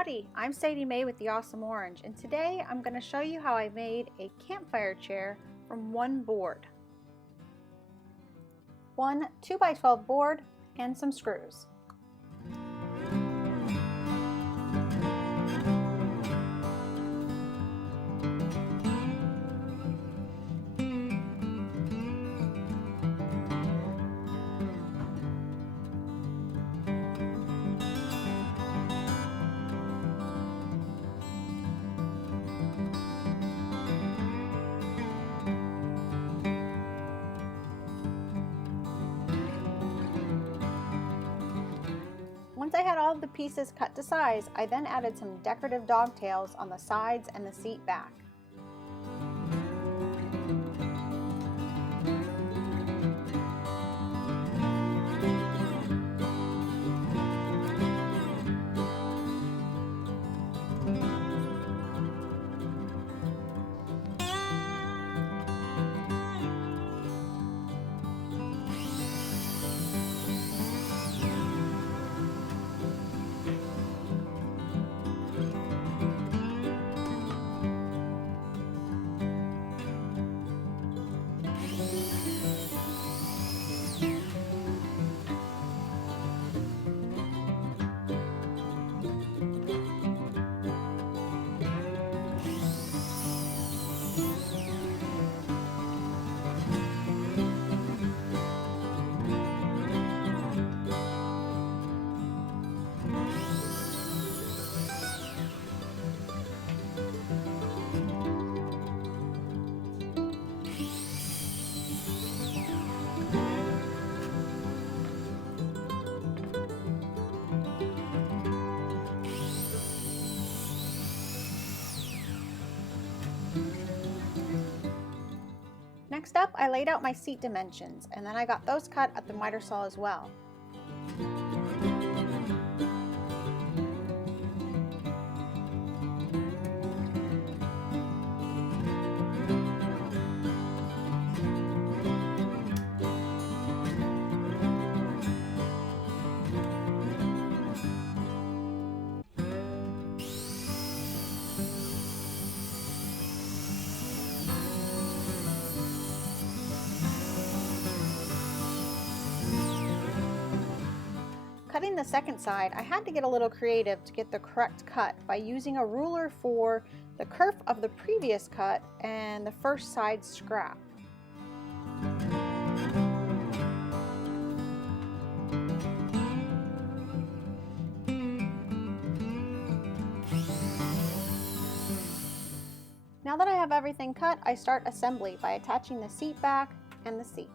Howdy, I'm Sadie Mae with the Awesome Orange, and today I'm going to show you how I made a campfire chair from one board. One 2x12 board and some screws. Once I had all of the pieces cut to size, I then added some decorative dog tails on the sides and the seat back. Next up, I laid out my seat dimensions, and then I got those cut at the miter saw as well. Cutting the second side, I had to get a little creative to get the correct cut by using a ruler for the kerf of the previous cut and the first side scrap. Now that I have everything cut, I start assembly by attaching the seat back and the seat.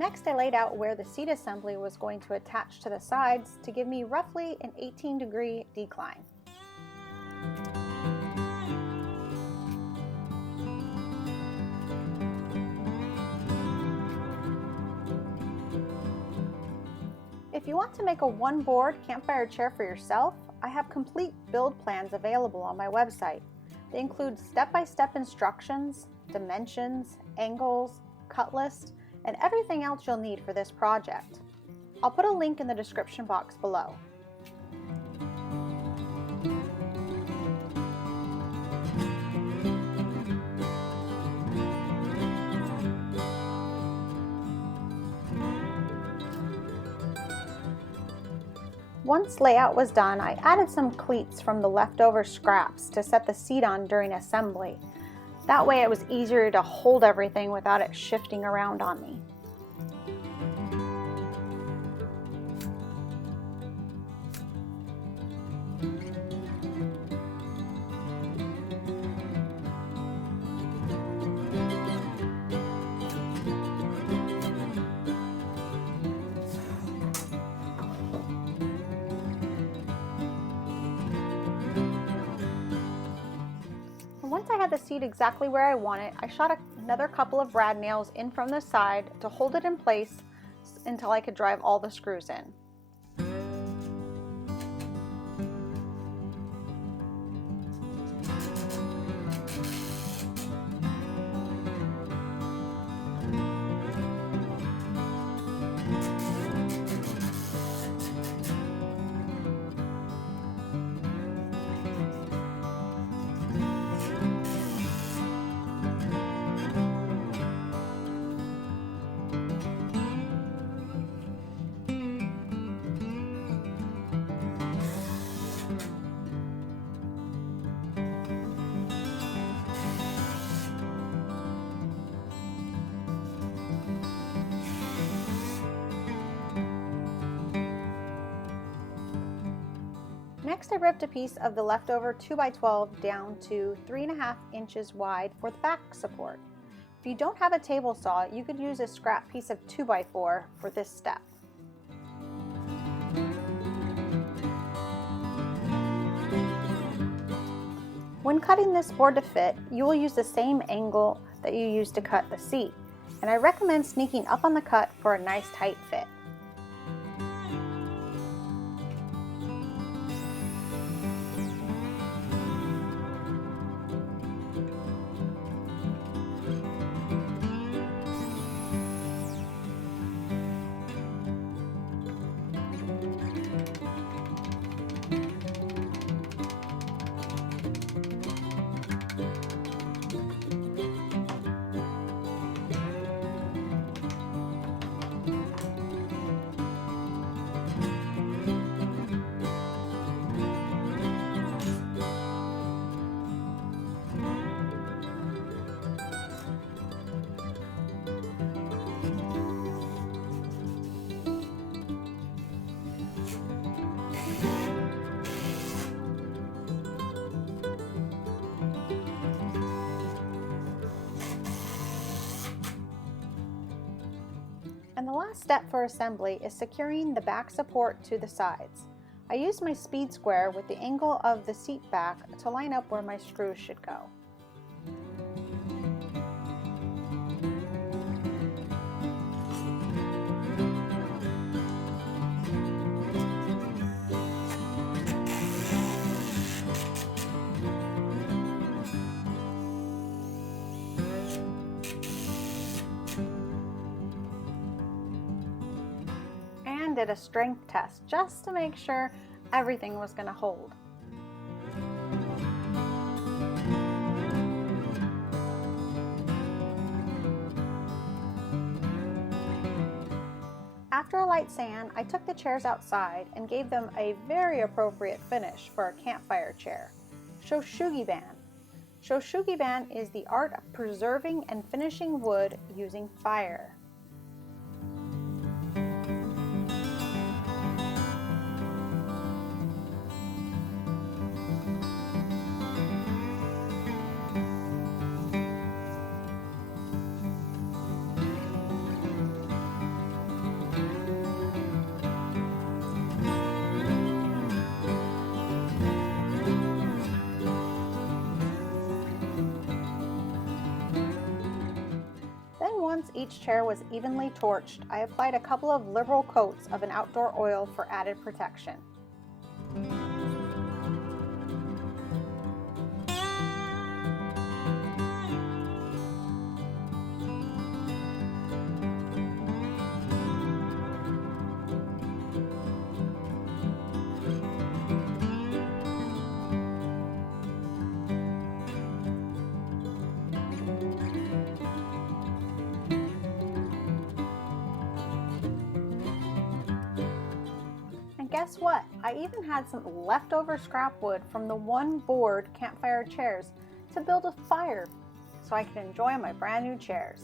Next, I laid out where the seat assembly was going to attach to the sides to give me roughly an 18-degree decline. If you want to make a one-board campfire chair for yourself, I have complete build plans available on my website. They include step-by-step instructions, dimensions, angles, cut list, and everything else you'll need for this project. I'll put a link in the description box below. Once layout was done, I added some cleats from the leftover scraps to set the seat on during assembly. That way it was easier to hold everything without it shifting around on me. had the seat exactly where I want it, I shot another couple of brad nails in from the side to hold it in place until I could drive all the screws in. Next, I ripped a piece of the leftover 2x12 down to 3.5 inches wide for the back support. If you don't have a table saw, you could use a scrap piece of 2x4 for this step. When cutting this board to fit, you will use the same angle that you used to cut the seat, and I recommend sneaking up on the cut for a nice tight fit. And the last step for assembly is securing the back support to the sides. I used my speed square with the angle of the seat back to line up where my screws should go. Did a strength test just to make sure everything was going to hold. After a light sand, I took the chairs outside and gave them a very appropriate finish for a campfire chair. Shou Sugi ban. Shou Sugi ban is the art of preserving and finishing wood using fire. Once each chair was evenly torched, I applied a couple of liberal coats of an outdoor oil for added protection. Guess what? I even had some leftover scrap wood from the one board campfire chairs to build a fire so I could enjoy my brand new chairs.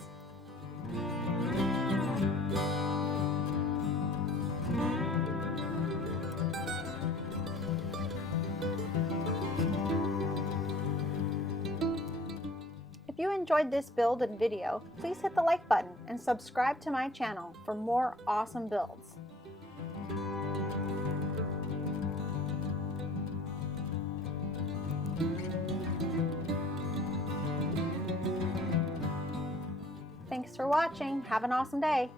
If you enjoyed this build and video, please hit the like button and subscribe to my channel for more awesome builds. Thanks for watching. Have an awesome day.